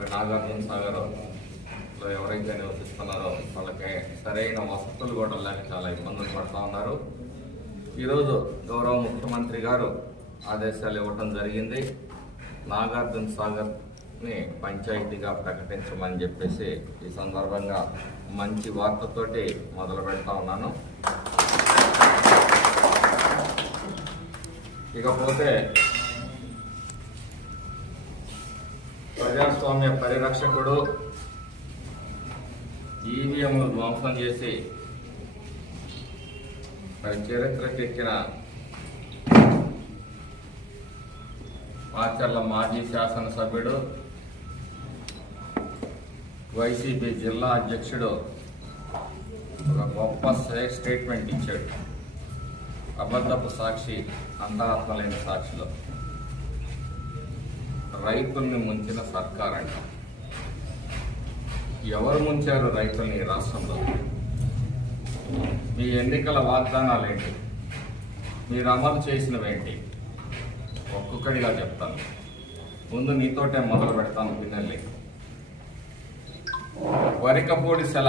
మరి నాగార్జున సాగర్లో ఎవరైతే నివసిస్తున్నారో వాళ్ళకి సరైన వసతులు కూడా లేక చాలా ఇబ్బందులు పడుతూ ఉన్నారు. ఈరోజు గౌరవ ముఖ్యమంత్రి గారు ఆదేశాలు ఇవ్వటం జరిగింది. నాగార్జున సాగర్ని పంచాయతీగా ప్రకటించమని చెప్పేసి ఈ సందర్భంగా మంచి వార్తతోటి మొదలు పెడతా ఉన్నాను. ఇకపోతే ప్రజాస్వామ్య పరిరక్షకుడు ఈవీఎంలు ధ్వంసం చేసి మరి చరిత్రకెక్కిన మాచర్ల మాజీ శాసనసభ్యుడు వైసీపీ జిల్లా అధ్యక్షుడు ఒక గొప్ప స్టేట్మెంట్ ఇచ్చాడు. అబద్ధపు సాక్షి అంతరాత్మ లేని సాక్షిలో. రైతుల్ని ముంచిన సర్కార్ అంటాం ఎవరు ముంచారు రైతుల్ని ఈ రాష్ట్రంలో? మీ ఎన్నికల వాగ్దానాలు ఏంటి మీరు అమలు చేసినవేంటి? ఒక్కొక్కడిగా చెప్తాను. ముందు నీతోటే మొదలు పెడతాను పిన్నెల్లి వరికపూడి సెల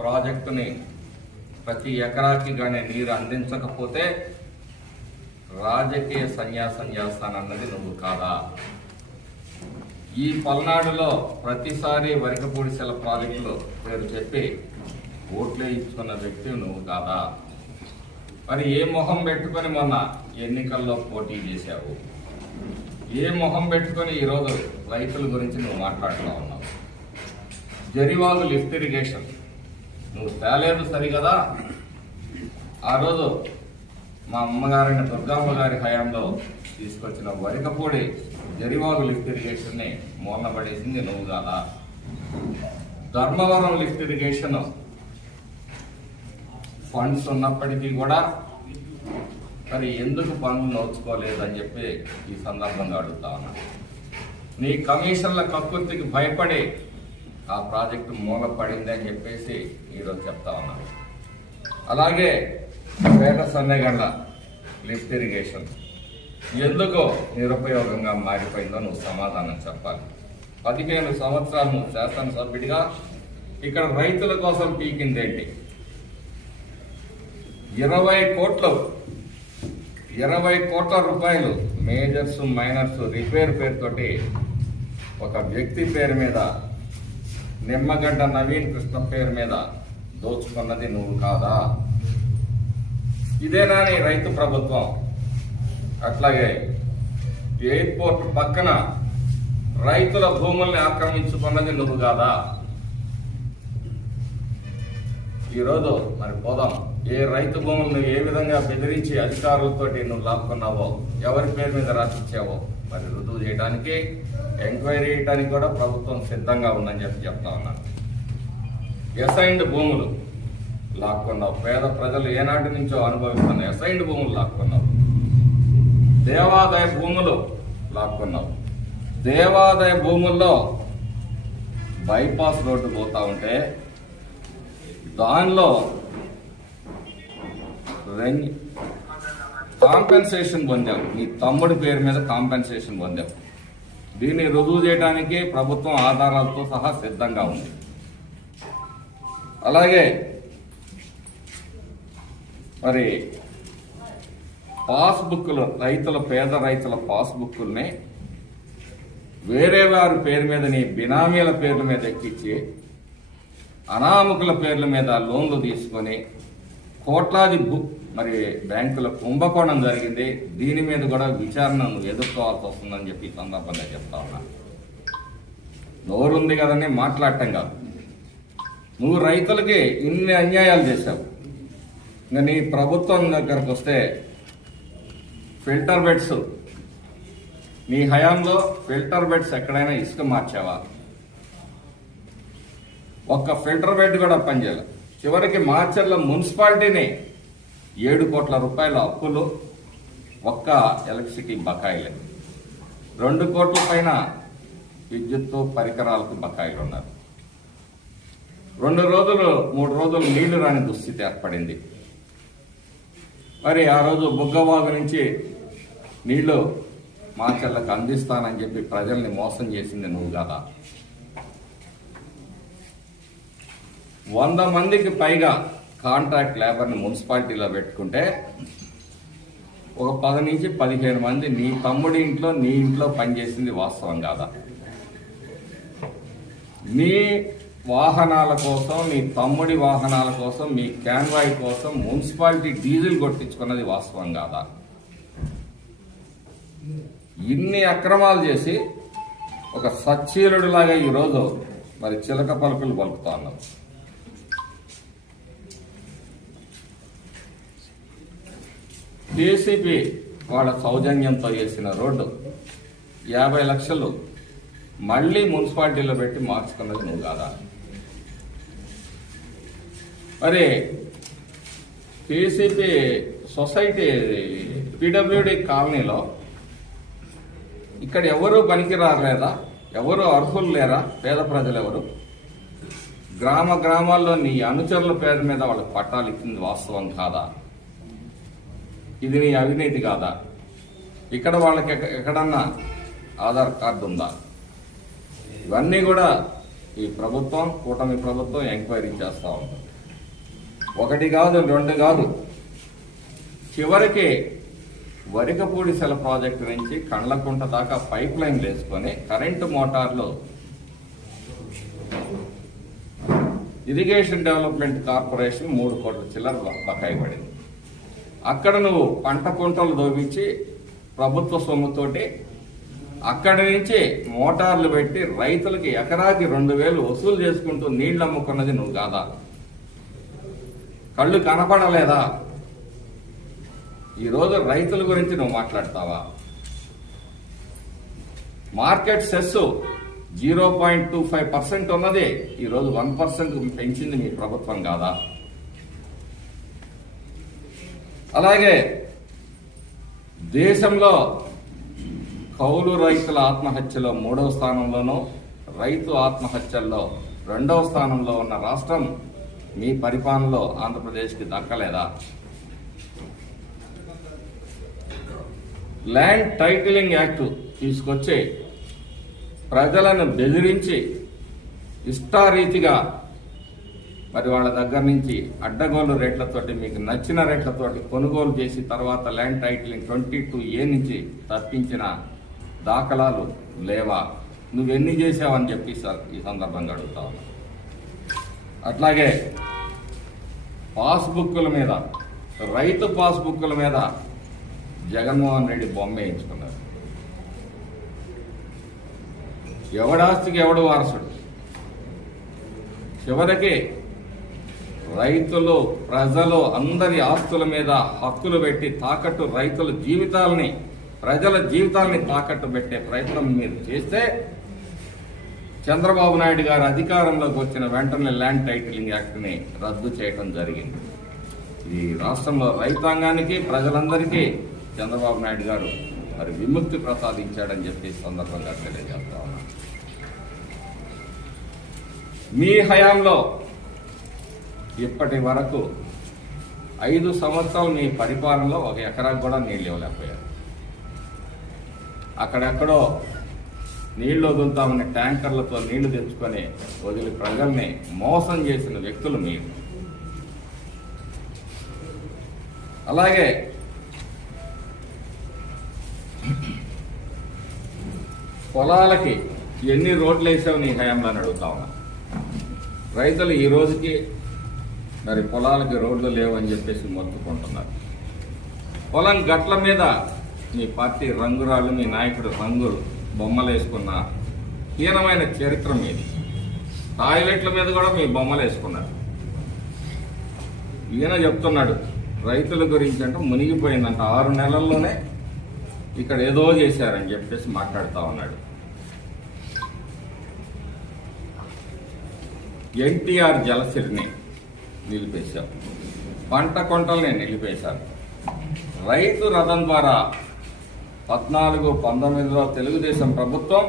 ప్రాజెక్టుని ప్రతి ఎకరాకి కానీ నీరు అందించకపోతే రాజకీయ సన్యాసం చేస్తానన్నది నువ్వు కాదా? ఈ పల్నాడులో ప్రతిసారి వరికపూడి సెల పేరు చెప్పి ఓట్లే ఇచ్చుకున్న వ్యక్తి నువ్వు కాదా? మరి ఏ మొహం పెట్టుకొని మొన్న ఎన్నికల్లో పోటీ చేశావు? ఏ మొహం పెట్టుకొని ఈరోజు రైతుల గురించి నువ్వు మాట్లాడుతూ ఉన్నావు? Jarivagu lift irrigation. నువ్వు తేలేదు సరిగదా? ఆ రోజు మా అమ్మగారైన దుర్గమ్మ గారి హయాంలో తీసుకొచ్చిన వరికపూడి జరివాగు లిఫ్ట్ ఇరిగేషన్ని మూలనబడేసింది నువ్వు కాదా ధర్మవరం లిఫ్ట్ ఇరిగేషన్ ఫండ్స్ ఉన్నప్పటికీ కూడా మరి ఎందుకు పనులు నోచుకోలేదు అని చెప్పి ఈ సందర్భంగా అడుగుతా ఉన్నా. నీ కమిషన్ల కక్కుర్తికి భయపడి ఆ ప్రాజెక్టు మూలపడింది అని చెప్పేసి ఈరోజు చెప్తా ఉన్నాను అలాగే పేట సన్నగండ్ల లిఫ్ట్ ఇరిగేషన్ ఎందుకు నిరుపయోగంగా మారిపోయిందో నువ్వు సమాధానం చెప్పాలి. పదిహేను సంవత్సరాలు నువ్వు శాసనసభ్యుడిగా ఇక్కడ రైతుల కోసం పీకిందేంటి? ఇరవై కోట్లు. ఇరవై కోట్ల రూపాయలు. మేజర్స్ మైనర్స్ రిపేర్ పేరుతోటి ఒక వ్యక్తి పేరు మీద నిమ్మగడ్డ నవీన్ కృష్ణ పేరు మీద దోచుకున్నది నువ్వు కాదా? ఇదేనా నీ రైతు ప్రభుత్వం? అట్లాగే ఎయిర్పోర్ట్ పక్కన రైతుల భూముల్ని ఆక్రమించుకున్నది నువ్వు కాదా? ఈరోజు మరి పోదాం. ఏ రైతు భూములను ఏ విధంగా బెదిరించి అధికారులతోటి నువ్వు లాక్కున్నావో ఎవరి పేరు మీద రాసిచ్చావో మరి రుజువు చేయడానికి ఎంక్వైరీ చేయడానికి కూడా ప్రభుత్వం సిద్ధంగా ఉందని చెప్పి చెప్తా ఉన్నాను ఎసైన్డ్ భూములు. లాక్కున్నావు. పేద ప్రజలు ఏనాటి నుంచో అనుభవిస్తున్న ఎసైన్డ్ భూములు లాక్కున్నావు. దేవాదాయ భూములు లాక్కున్నావు. దేవాదాయ భూముల్లో బైపాస్ రోడ్డు పోతా ఉంటే దానిలో కాంపెన్సేషన్ పొందాం. నీ తమ్ముడి పేరు మీద కాంపెన్సేషన్ పొందాం. దీన్ని రుజువు చేయడానికి ప్రభుత్వం ఆధారాలతో సహా సిద్ధంగా ఉంది. అలాగే మరి పాస్బుక్లు రైతుల పేద రైతుల పాస్బుక్ల్ని వేరే వారి పేరు మీద నీ బినామీల పేర్ల మీద ఎక్కించి అనామకుల పేర్ల మీద లోన్లు తీసుకొని కోట్లాది బుక్ మరి బ్యాంకుల కుంభకోణం జరిగింది. దీని మీద కూడా విచారణను ఎదుర్కోవాల్సి వస్తుందని చెప్పి ఈ సందర్భంగా చెప్తా ఉన్నా. నోరుంది కదని మాట్లాడటం కాదు. నువ్వు రైతులకి ఇన్ని అన్యాయాలు చేశావు. కానీ ప్రభుత్వం దగ్గరకు వస్తే ఫిల్టర్ బెడ్స్. నీ హయాంలో ఫిల్టర్ బెడ్స్ ఎక్కడైనా ఇసుక మార్చావా? ఒక్క ఫిల్టర్ బెడ్ కూడా పనిచేయాలి చివరికి మార్చర్ల మున్సిపాలిటీని ఏడు కోట్ల రూపాయల అప్పులు ఒక్క ఎలక్ట్రిసిటీ బకాయిలు. రెండు కోట్ల పైన విద్యుత్తు పరికరాలకు బకాయిలు ఉన్నారు రెండు రోజులు మూడు రోజులు నీళ్ళు రాని దుస్థితి ఏర్పడింది. మరి ఆ రోజు బుగ్గవాగు నుంచి నీళ్ళు మాచర్లకు అందిస్తానని చెప్పి ప్రజల్ని మోసం చేసింది నువ్వు కదా. వంద మందికి పైగా కాంట్రాక్ట్ లేబర్ని మున్సిపాలిటీలో పెట్టుకుంటే ఒక పది నుంచి పదిహేను మంది నీ తమ్ముడి ఇంట్లో నీ ఇంట్లో పనిచేసింది వాస్తవం కాదా? మీ వాహనాల కోసం మీ తమ్ముడి వాహనాల కోసం మీ క్యాన్వాయ్ కోసం మున్సిపాలిటీ డీజిల్ కొట్టించుకున్నది వాస్తవం కాదా? ఇన్ని అక్రమాలు చేసి ఒక సచ్చీలుడిలాగా ఈరోజు మరి చిలక పలుకులు పలుకుతా ఉన్నావు డీసీపీ వాళ్ళ సౌజన్యంతో చేసిన రోడ్డు యాభై లక్షలు మళ్ళీ మున్సిపాలిటీలో పెట్టి మార్చుకున్నది నువ్వు కాదా? మరి కేసీపీ సొసైటీ పిడబ్ల్యూడి కాలనీలో ఇక్కడ ఎవరు పనికి రాలేదా ఎవరు అర్హులు లేరా? పేద ప్రజలు ఎవరు గ్రామ గ్రామాల్లో నీ అనుచరుల పేరు మీద వాళ్ళకి పట్టాలు ఇచ్చింది వాస్తవం కాదా? ఇది నీ అవినీతి కాదా? ఇక్కడ వాళ్ళకి ఎక్కడన్నా ఆధార్ కార్డు ఉందా? ఇవన్నీ కూడా ఈ ప్రభుత్వం కూటమి ప్రభుత్వం ఎంక్వైరీ చేస్తా ఉంది. ఒకటి కాదు రెండు కాదు. చివరికి వరికపూడి సెల ప్రాజెక్టు నుంచి కండ్లకుంట దాకా పైప్ లైన్ వేసుకొని కరెంటు మోటార్లు ఇరిగేషన్ డెవలప్మెంట్ కార్పొరేషన్ మూడు కోట్ల చిల్లర బకాయి పడింది అక్కడ నువ్వు పంట కుంటలు దోవించి ప్రభుత్వ సొమ్ముతోటి అక్కడి నుంచి మోటార్లు పెట్టి రైతులకి ఎకరాకి రెండు వేలు వసూలు చేసుకుంటూ నీళ్ళు అమ్ముకున్నది నువ్వు కాదా? కళ్ళు కనపడలేదా? ఈరోజు రైతుల గురించి నువ్వు మాట్లాడతావా? Market cess zero point two five percent ఉన్నది. ఈరోజు వన్ పర్సెంట్ పెంచింది మీ ప్రభుత్వం కాదా? అలాగే దేశంలో కౌలు రైతుల ఆత్మహత్యలో మూడవ స్థానంలోనూ రైతు ఆత్మహత్యల్లో రెండవ స్థానంలో ఉన్న రాష్ట్రం మీ పరిపాలనలో ఆంధ్రప్రదేశ్కి దక్కలేదా? ల్యాండ్ టైటిలింగ్ యాక్ట్ తీసుకొచ్చి ప్రజలను బెదిరించి ఇష్టారీతిగా మరి వాళ్ళ దగ్గర నుంచి అడ్డగోలు రేట్లతోటి మీకు నచ్చిన రేట్లతోటి కొనుగోలు చేసి తర్వాత land titling twenty two A నుంచి తప్పించిన దాఖలాలు లేవా? నువ్వెన్ని చేసావని చెప్పి సార్ ఈ సందర్భంగా అడుగుతా ఉన్నా. అట్లాగే పాస్బుక్కుల మీద రైతు పాస్బుక్కుల మీద జగన్మోహన్ రెడ్డి బొమ్మ వేయించుకున్నారు. ఎవడాస్తికి ఎవడు వారసుడు? చివరికి రైతులు ప్రజలు అందరి ఆస్తుల మీద హక్కులు పెట్టి తాకట్టు రైతుల జీవితాలని ప్రజల జీవితాలని తాకట్టు పెట్టే ప్రయత్నం మీరు చేస్తే చంద్రబాబు నాయుడు గారు అధికారంలోకి వచ్చిన వెంటనే ల్యాండ్ టైటిలింగ్ యాక్ట్ని రద్దు చేయడం జరిగింది. ఈ రాష్ట్రంలో రైతాంగానికి ప్రజలందరికీ చంద్రబాబు నాయుడు గారు మరి విముక్తి ప్రసాదించాడని చెప్పి సందర్భంగా తెలియజేస్తా ఉన్నాను. మీ హయాంలో ఇప్పటి వరకు ఐదు సంవత్సరాలు మీ పరిపాలనలో ఒక ఎకరాకు కూడా నీళ్ళు ఇవ్వలేకపోయారు. అక్కడెక్కడో నీళ్ళు వదులుతామని ట్యాంకర్లతో నీళ్ళు తెచ్చుకొని వదిలి ప్రజల్ని మోసం చేసిన వ్యక్తులు మీరు. అలాగే పొలాలకి ఎన్ని రోడ్లు వేసావు నీ హయాంలో అని అడుగుతా ఉన్నా. రైతులు ఈ రోజుకి మరి పొలాలకి రోడ్లు లేవని చెప్పేసి మొత్తుకుంటున్నారు. పొలం గట్ల మీద నీ పార్టీ రంగురాళ్ళు నీ నాయకుడు రంగులు బొమ్మలు వేసుకున్న హీనమైన చరిత్ర మీది. టాయిలెట్ల మీద కూడా మీ బొమ్మలు వేసుకున్నారు ఈయన చెప్తున్నాడు రైతుల గురించి అంటే మునిగిపోయిందంట. ఆరు నెలల్లోనే ఇక్కడ ఏదో చేశారని చెప్పేసి మాట్లాడుతూ ఉన్నాడు. ఎన్టీఆర్ జలసిరిని నిలిపేశాం. పంట కొంటల్ని నిలిపేశారు. రైతు రథం ద్వారా పద్నాలుగు పంతొమ్మిదిలో తెలుగుదేశం ప్రభుత్వం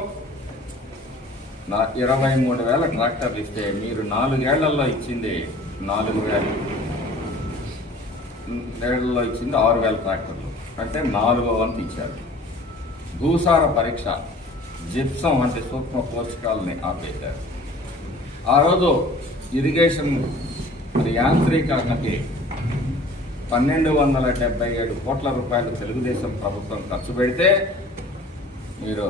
నా ఇరవై మూడు వేల ట్రాక్టర్లు ఇస్తే మీరు నాలుగేళ్ళలో ఇచ్చింది నాలుగు వేలు. ఏళ్ళలో ఇచ్చింది ఆరు వేల ట్రాక్టర్లు. అంటే నాలుగో వంతు ఇచ్చారు. భూసార పరీక్ష జిప్సం వంటి సూక్ష్మ పోషకాలని ఆపేశారు. ఆ రోజు ఇరిగేషన్ యాంత్రీకరణకి పన్నెండు వందల డెబ్బై ఏడు కోట్ల రూపాయలు తెలుగుదేశం ప్రభుత్వం ఖర్చు పెడితే మీరు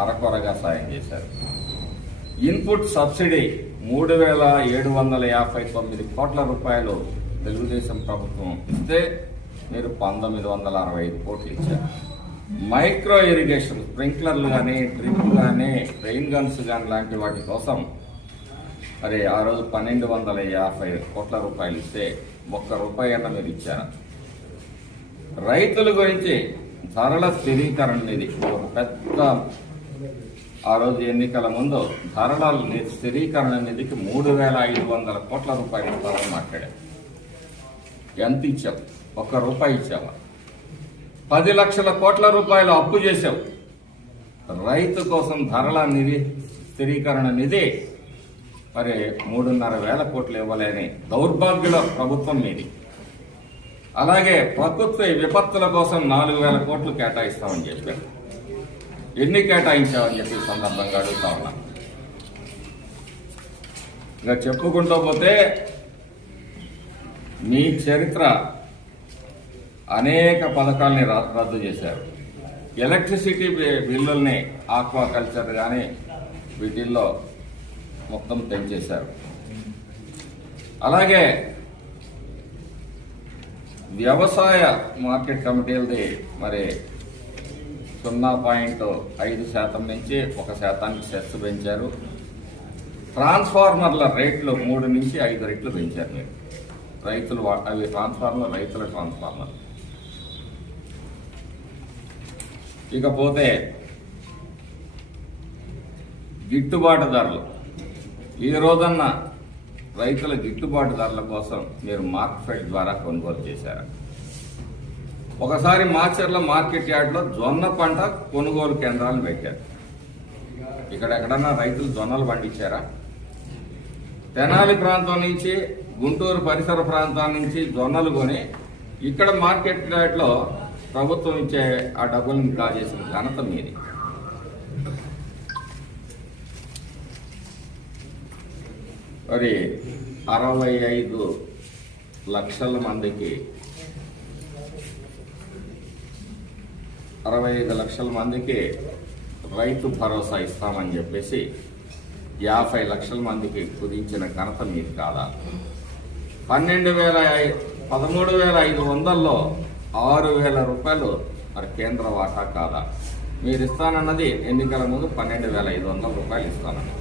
అరకొరగా సాయం చేశారు. ఇన్పుట్ సబ్సిడీ మూడు వేల ఏడు వందల యాభై తొమ్మిది కోట్ల రూపాయలు తెలుగుదేశం ప్రభుత్వం ఇస్తే మీరు పంతొమ్మిది వందల అరవై ఐదు కోట్లు ఇచ్చారు. మైక్రో ఇరిగేషన్ స్ప్రింక్లర్లు కానీ డ్రిప్ కానీ రెయిన్ గన్స్ కానీ లాంటి వాటి కోసం మరి ఆ రోజు పన్నెండు వందల యాభై కోట్ల రూపాయలు ఇస్తే ఒక్క రూపాయి అన్న మీరు ఇచ్చారా రైతుల గురించి ధరల స్థిరీకరణ నిధి ఒక పెద్ద ఆ రోజు ఎన్నికల ముందు ధరల స్థిరీకరణ నిధికి మూడు వేల ఐదు వందల కోట్ల రూపాయలు ఇస్తామని మాట్లాడారు ఎంత ఇచ్చావు? ఒక్క రూపాయి ఇచ్చావా? పది లక్షల కోట్ల రూపాయలు అప్పు చేశావు. రైతు కోసం ధరల నిధి స్థిరీకరణ నిధి మరి మూడున్నర వేల కోట్లు ఇవ్వలేని దౌర్భాగ్యుల ప్రభుత్వం మీది. అలాగే ప్రకృతి విపత్తుల కోసం నాలుగు వేల కోట్లు కేటాయిస్తామని చెప్పారు. ఎన్ని కేటాయించామని చెప్పి సందర్భంగా అడుగుతా ఉన్నా. ఇక చెప్పుకుంటూ పోతే మీ చరిత్ర అనేక పథకాల్ని రద్దు చేశారు. ఎలక్ట్రిసిటీ బిల్లుల్ని ఆక్వాకల్చర్ కానీ వీటిల్లో మొత్తం పెంచేశారు అలాగే వ్యవసాయ మార్కెట్ కమిటీలది మరి సున్నా పాయింట్ ఐదు శాతం నుంచి ఒక శాతానికి సెస్ పెంచారు. ట్రాన్స్ఫార్మర్ల రేట్లు మూడు నుంచి ఐదు రెట్లు పెంచారు మీరు. రైతులు అవి ట్రాన్స్ఫార్మర్ రైతుల ట్రాన్స్ఫార్మర్. ఇకపోతే గిట్టుబాటు ధరలు. ఈ రోజన్న రైతుల గిట్టుబాటు ధరల కోసం మీరు మార్కెట్ ద్వారా కొనుగోలు చేశారు. ఒకసారి మాచర్ల మార్కెట్ యార్డ్లో జొన్న పంట కొనుగోలు కేంద్రాలను పెట్టారు. ఇక్కడ ఎక్కడన్నా రైతులు జొన్నలు పండించారా? తెనాలి ప్రాంతం నుంచి గుంటూరు పరిసర ప్రాంతాల నుంచి జొన్నలు కొని ఇక్కడ మార్కెట్ యార్డ్లో ప్రభుత్వం ఇచ్చే ఆ డబ్బులను కాజేసిన ఘనత మీది. మరి అరవై ఐదు లక్షల మందికి అరవై ఐదు లక్షల మందికి రైతు భరోసా ఇస్తామని చెప్పేసి యాభై లక్షల మందికి కుదించిన ఘనత మీది కాదా? పన్నెండు వేల పదమూడు వేల ఐదు వందల్లో ఆరు వేల రూపాయలు మరి కేంద్ర వాటా కాదా? మీరు ఇస్తానన్నది ఎన్నికల ముందు పన్నెండు వేల ఐదు వందల రూపాయలు ఇస్తానన్నది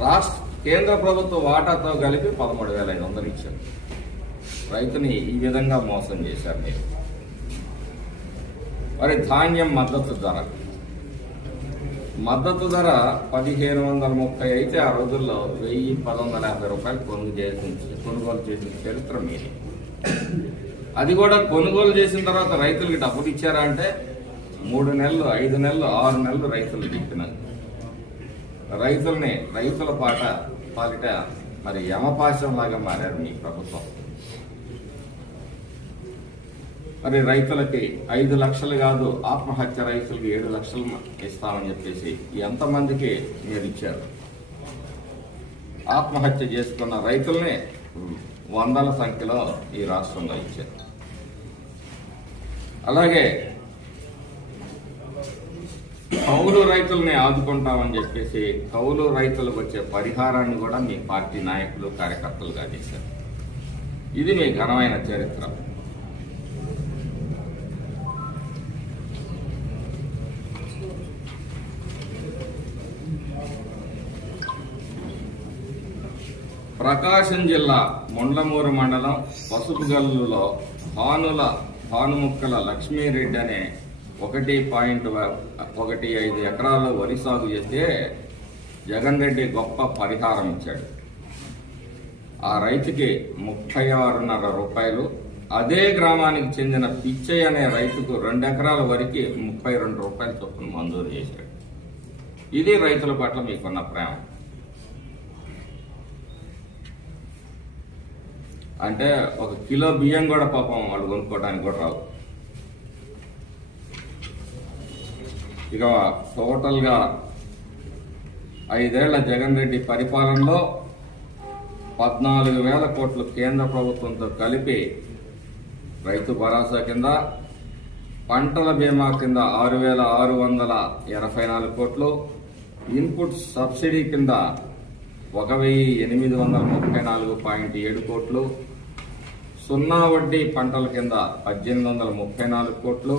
రాష్ట్ర కేంద్ర ప్రభుత్వ వాటాతో కలిపి పదమూడు వేల ఐదు వందలు ఇచ్చారు. రైతుని ఈ విధంగా మోసం చేశారు మీరు. మరి ధాన్యం మద్దతు ధర. మద్దతు ధర పదిహేను వందల ముప్పై అయితే ఆ రోజుల్లో వెయ్యి పదొందల యాభై రూపాయలు కొనుగోలు చేసిన కొనుగోలు చేసిన చరిత్ర మీది. అది కూడా కొనుగోలు చేసిన తర్వాత రైతులకి డబ్బులు ఇచ్చారా అంటే మూడు నెలలు ఐదు నెలలు ఆరు నెలలు రైతులు తిప్పినారు రైతుల్ని రైతుల పాట పాలిట మరి యమపాశం లాగా మారారు మీ ప్రభుత్వం. మరి రైతులకి ఐదు లక్షలు కాదు ఆత్మహత్య రైతులకి ఏడు లక్షలు ఇస్తామని చెప్పేసి ఎంతమందికి మీరు ఇచ్చారు ఆత్మహత్య చేసుకున్న రైతులనే వందల సంఖ్యలో ఈ రాష్ట్రంలో ఇచ్చారు. అలాగే కౌలు రైతుల్ని ఆదుకుంటామని చెప్పేసి కౌలు రైతులకు వచ్చే పరిహారాన్ని కూడా మీ పార్టీ నాయకులు కార్యకర్తలుగా చేశారు. ఇది మీ ఘనమైన చరిత్ర. ప్రకాశం జిల్లా ముండ్లమూరు మండలం పసుపుగల్లులో భానుల భానుముక్కల లక్ష్మీరెడ్డి అనే ఒకటి పాయింట్ ఒకటి ఐదు ఎకరాల్లో వరి సాగు చేస్తే జగన్ రెడ్డి గొప్ప పరిహారం ఇచ్చాడు. ఆ రైతుకి ముప్పై ఆరున్నర రూపాయలు అదే గ్రామానికి చెందిన పిచ్చయ్య అనే రైతుకు రెండు ఎకరాల వరకు ముప్పై రెండు రూపాయల చొప్పున మంజూరు చేశాడు. ఇది రైతుల పట్ల మీకున్న ప్రేమ. అంటే ఒక కిలో బియ్యం కూడా పాపం వాళ్ళు కొనుక్కోవడానికి కూడా రావు. ఇక టోటల్గా ఐదేళ్ళ జగన్ రెడ్డి పరిపాలనలో పద్నాలుగు వేల కోట్లు కేంద్ర ప్రభుత్వంతో కలిపి రైతు భరోసా కింద పంటల బీమా కింద ఆరు వేల ఆరు వందల ఎనభై నాలుగు కోట్లు ఇన్పుట్ సబ్సిడీ కింద ఒక వెయ్యి ఎనిమిది వందల ముప్పై నాలుగు పాయింట్ ఏడు కోట్లు సున్నా వడ్డీ పంటల కింద పద్దెనిమిది వందల ముప్పై నాలుగు కోట్లు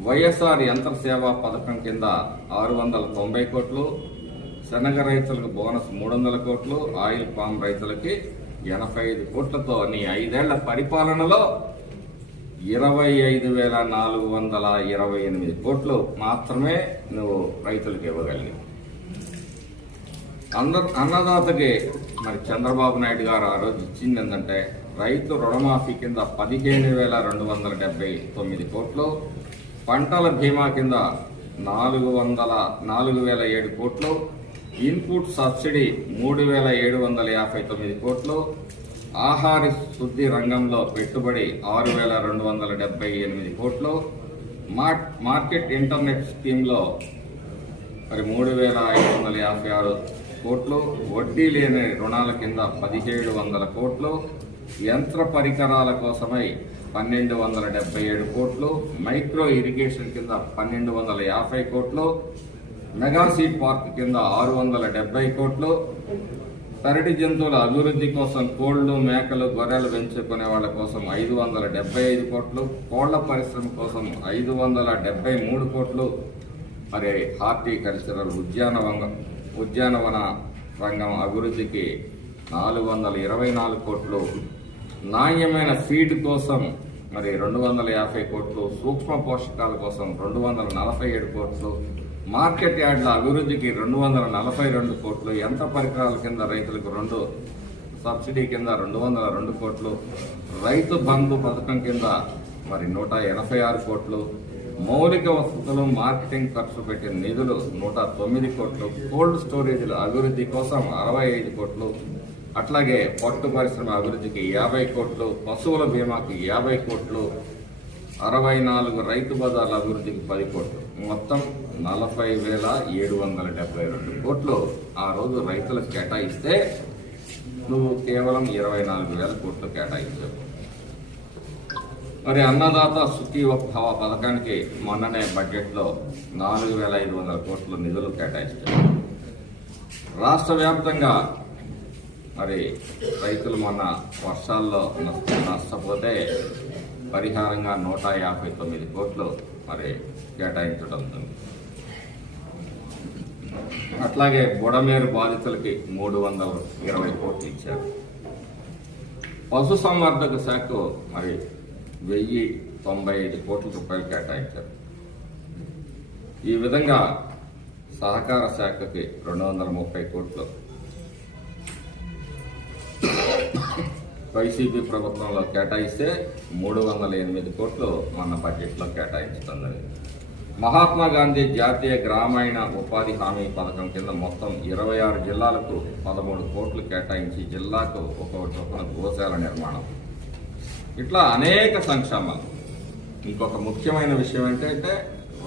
వైఎస్ఆర్ యంత్ర సేవా పథకం కింద ఆరు వందల తొంభై కోట్లు శనగ రైతులకు బోనస్ మూడు వందల కోట్లు ఆయిల్ పామ్ రైతులకి ఎనభై ఐదు కోట్లతో నీ ఐదేళ్ళ పరిపాలనలో ఇరవై ఐదు వేల నాలుగు వందల ఇరవై ఎనిమిది కోట్లు మాత్రమే నువ్వు రైతులకు ఇవ్వగలిగి అంద అన్నదాతకి మరి చంద్రబాబు నాయుడు గారు ఆ రోజు ఇచ్చింది ఏంటంటే రైతు రుణమాఫీ కింద పదిహేను వేల రెండు వందల డెబ్బై తొమ్మిది కోట్లు పంటల బీమా కింద నాలుగు వందల నాలుగు వేల ఏడు కోట్లు ఇన్పుట్ సబ్సిడీ మూడు వేల ఏడు వందల యాభై తొమ్మిది కోట్లు ఆహార శుద్ధి రంగంలో పెట్టుబడి ఆరు వేల రెండు వందల డెబ్బై ఎనిమిది కోట్లు మార్ మార్కెట్ ఇంటర్నెట్ స్కీమ్లో మరి మూడు వేల ఐదు వందల యాభై ఆరు కోట్లు వడ్డీ లేని రుణాల కింద పదిహేడు వందల కోట్లు యంత్ర పరికరాల కోసమై పన్నెండు వందల డెబ్బై ఏడు కోట్లు మైక్రో ఇరిగేషన్ కింద పన్నెండు వందల యాభై కోట్లు మెగా సీడ్ పార్క్ కింద ఆరు వందల డెబ్బై కోట్లు తరటి జంతువుల అభివృద్ధి కోసం కోళ్ళు మేకలు గొర్రెలు పెంచుకునే వాళ్ళ కోసం ఐదు వందల డెబ్బై ఐదు కోట్లు కోళ్ళ పరిశ్రమ కోసం ఐదు వందల డెబ్బై మూడు కోట్లు. మరి హార్టికల్చరల్ ఉద్యానవన ఉద్యానవన రంగం అభివృద్ధికి నాలుగు వందల ఇరవై నాలుగు కోట్లు. నాణ్యమైన ఫీడ్ కోసం మరి రెండు వందల యాభై కోట్లు సూక్ష్మ పోషకాల కోసం రెండు వందల నలభై ఏడు కోట్లు మార్కెట్ యార్డ్ల అభివృద్ధికి రెండు వందల నలభై రెండు కోట్లు యంత్ర పరికరాల కింద రైతులకు రెండు సబ్సిడీ కింద రెండు వందల రెండు కోట్లు రైతు బంధు పథకం కింద మరి నూట ఎనభై ఆరు కోట్లు మౌలిక వసతులు మార్కెటింగ్ ఖర్చు పెట్టిన నిధులు నూట తొమ్మిది కోట్లు కోల్డ్ స్టోరేజ్ల అభివృద్ధి కోసం అరవై ఐదు కోట్లు అట్లాగే పట్టు పరిశ్రమ అభివృద్ధికి యాభై కోట్లు పశువుల బీమాకి యాభై కోట్లు అరవై నాలుగు రైతు బజార్ల అభివృద్ధికి పది కోట్లు. మొత్తం నలభై వేల ఏడు వందల డెబ్బై రెండు కోట్లు ఆ రోజు రైతులకు కేటాయిస్తే నువ్వు కేవలం ఇరవై నాలుగు వేల కోట్లు కేటాయించావు. మరి అన్నదాత సుఖీ భవ పథకానికి మొన్ననే బడ్జెట్లో నాలుగు వేల ఐదు వందల కోట్లు నిధులు కేటాయించారు రాష్ట్ర వ్యాప్తంగా మరి రైతులు మొన్న వర్షాల్లో నష్టపోతే పరిహారంగా నూట యాభై తొమ్మిది కోట్లు మరి కేటాయించడం అట్లాగే బుడమేరు బాధితులకి మూడు వందల ఇరవై కోట్లు ఇచ్చారు. పశు సంవర్ధక శాఖకు మరి వెయ్యి తొంభై ఐదు కోట్ల రూపాయలు కేటాయించారు. ఈ విధంగా సహకార శాఖకి రెండు వందల ముప్పై కోట్లు వైసీపీ ప్రభుత్వంలో కేటాయిస్తే మూడు వందల ఎనిమిది కోట్లు మన బడ్జెట్లో కేటాయించడం జరిగింది. మహాత్మా గాంధీ జాతీయ గ్రామీణ ఉపాధి హామీ పథకం కింద మొత్తం ఇరవై ఆరు జిల్లాలకు పదమూడు కోట్లు కేటాయించి జిల్లాకు ఒక చొప్పున గోశాల నిర్మాణం. ఇట్లా అనేక సంక్షేమాలు. ఇంకొక ముఖ్యమైన విషయం ఏంటంటే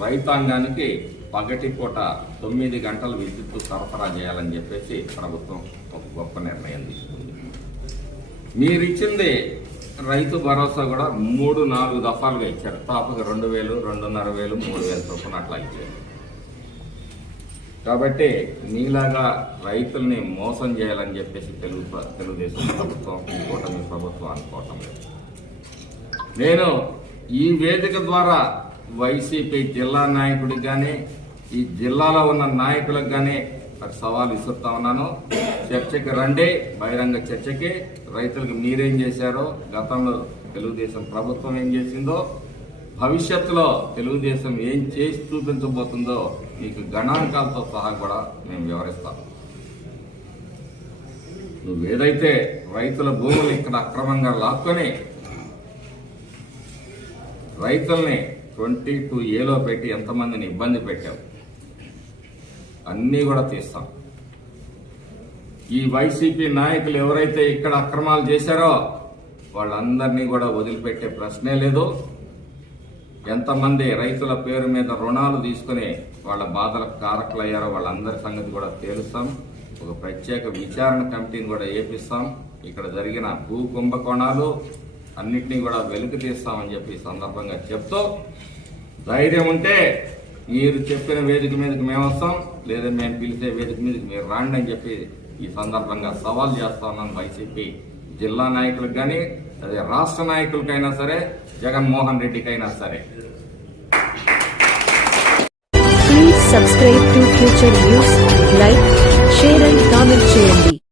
రైతాంగానికి పగటి పూట తొమ్మిది గంటలు విద్యుత్తు సరఫరా చేయాలని చెప్పేసి ప్రభుత్వం ఒక గొప్ప నిర్ణయం తీసుకుంది. మీరిచ్చింది రైతు భరోసా కూడా మూడు నాలుగు దఫాలుగా ఇచ్చారు. తాపకు రెండు వేలు రెండున్నర వేలు మూడు వేల చొప్పున అట్లా ఇచ్చారు. కాబట్టి నీలాగా రైతుల్ని మోసం చేయాలని చెప్పేసి తెలుగు తెలుగుదేశం ప్రభుత్వం కూటమి ప్రభుత్వం అనుకోవటం లేదు. నేను ఈ వేదిక ద్వారా వైసీపీ జిల్లా నాయకుడికి కానీ ఈ జిల్లాలో ఉన్న నాయకులకు కానీ మరి సవాల్ విసురుతా ఉన్నాను. చర్చకి రండి బహిరంగ చర్చకి రైతులకు మీరేం చేశారో గతంలో తెలుగుదేశం ప్రభుత్వం ఏం చేసిందో భవిష్యత్తులో తెలుగుదేశం ఏం చేసి చూపించబోతుందో మీకు గణాంకాలతో సహా కూడా మేము వివరిస్తాం. నువ్వేదైతే రైతుల భూములు ఇక్కడ అక్రమంగా లాక్కొని రైతుల్ని ట్వంటీ టూ ఏలో పెట్టి ఎంతమందిని ఇబ్బంది పెట్టావు అన్నీ కూడా తీస్తాం. ఈ వైసీపీ నాయకులు ఎవరైతే ఇక్కడ అక్రమాలు చేశారో వాళ్ళందరినీ కూడా వదిలిపెట్టే ప్రశ్నే లేదు. ఎంతమంది రైతుల పేరు మీద రుణాలు తీసుకుని వాళ్ళ బాధలకు కారకులయ్యారో వాళ్ళందరి సంగతి కూడా తేలుస్తాం. ఒక ప్రత్యేక విచారణ కమిటీని కూడా ఏపిస్తాం. ఇక్కడ జరిగిన భూ కుంభకోణాలు అన్నిటినీ కూడా వెలుగు తీస్తామని చెప్పి సందర్భంగా చెప్తూ ధైర్యం ఉంటే మీరు చెప్పిన వేదిక మీదకి మేము వస్తాం లేదా మేము పిలిచే వేదిక మీదకి మీరు రాండి అని చెప్పి ఈ సందర్భంగా సవాల్ చేస్తా ఉన్నాను వైసీపీ జిల్లా నాయకులకు కానీ అదే రాష్ట్ర నాయకులకైనా సరే జగన్మోహన్ రెడ్డికైనా సరే. Please subscribe to Future News, like, share and చేయండి.